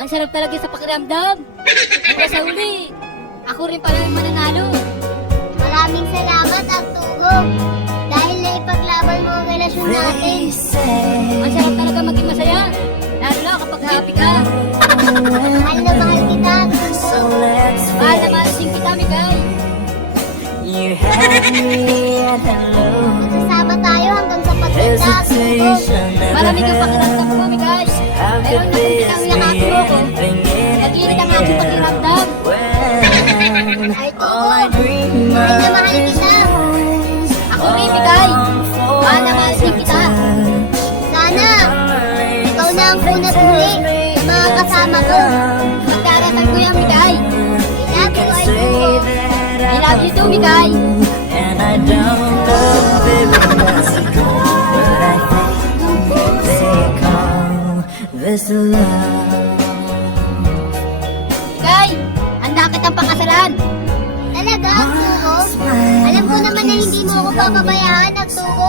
Ang sarap talaga sa pakiramdam. Hanggang sa uli, ako rin pala yung mananalo. Maraming salamat, Arturo. Dahil naipaglaban mo ang relasyon natin. Ang sarap talaga maging masaya. Lalo na kapag happy ka. Mahal na mahal kita, Arturo. Mahal na mahal din kita, Mikay. You had me at hello. Magsasama tayo hanggang sa pagkita, Arturo. Maraming yung pakiramdam ko, Mikay. Pero nakunti lang yakapin mo ko. Nag-iinit ang aking pakiramdam. Arturo, mahal na mahal kita. Ako rin, Mikay. Mahal na mahal din kita. Sana, ikaw na ang unat uli sa mga kasama ko. Magdarasal ko yan, Mikay. I love you, Arturo. I love you too, Mikay. And I don't know very much, but I think they call this love. Mikay, handa kitang pakasalan. Talaga, Arturo? Alam ko naman na hindi mo ako papabayaan, Arturo.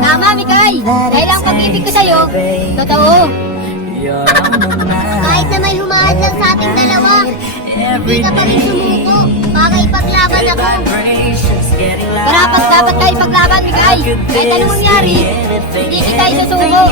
Tama, Mikay. Dahil ang pag-ibig ko sa'yo, totoo. You're on my mind. Kahit na may humahad lang sa ating dalawa, hindi ka pa rin sumuko para ipaglaban ako. Vibrations getting louder. Karapat dapat tayo paglaban, Mikay. Kahit anong mangyari, hindi kita isusuko.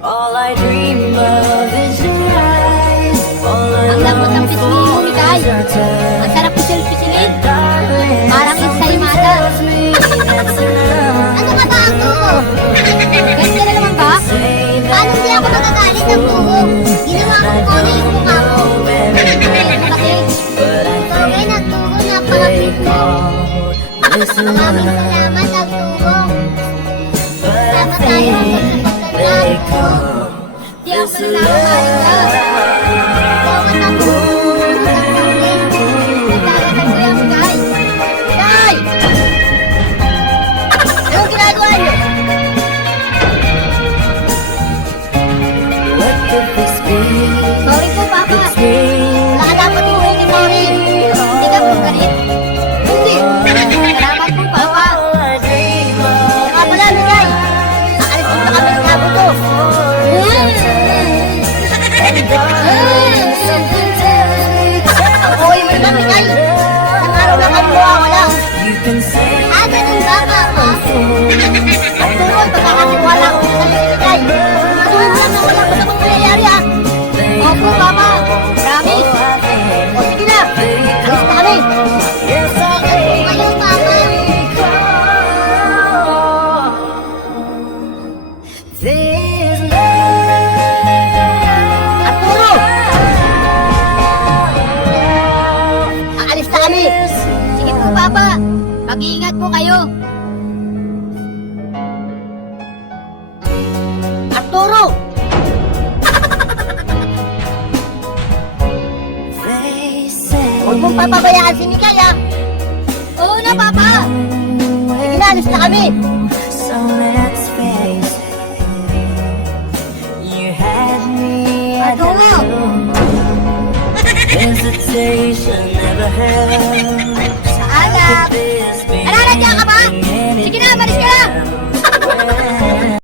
All I dream of is your eyes. All I Ang lambot ng pisngi mo, Mikay. your touch. Ang sarap pisil-pisilin. Darling, Parang ensaymada. tells me that's enough. Ano ka ba, Arturo? Ganyan na naman ba? Paano hindi ako magagalit, Arturo? Ginawa ko kung ano yung mukha mo. Ano kasi? Ikaw rin, Arturo, napakapit mo. This Maraming love, salamat, Arturo. but I Sama tayo hanggang think sa pagtanda, they Arturo. call Di ako mananakalit ka. Ikaw ang ako. Nagdarasal ko yan, Mikay. Mikay! Anong ginagawa niyo? what could this be? Sorry po, Papa. Wala ka dapat mo hindi sorry. Hindi ka po galit. Hindi. Salamat po, Papa. All I dream of Saka pala, Mikay. Aalis ko sa kami ng labo ko. Ang buhay mo naman, Mikay. Isang araw lang ang wala. you can say Ganun ba, Papa? At tuloy, pagkakatiwala ko sa iyo, Mikay. Matuloy lang na wala ko sa mga nangyayari, ha? Opo, Papa. Promise. O, sige na. Alis na kami. yes I Kayo, Papa. this love. Arturo! Aalis na kami. Sige po, Papa. Mag-iingat po kayo. Arturo! They say Huwag mong papabayaan si Mikay, ha? Oo na, Papa. Sige na, alis na kami. so let's face it. You had me at Arturo! hesitation never held. Saan na?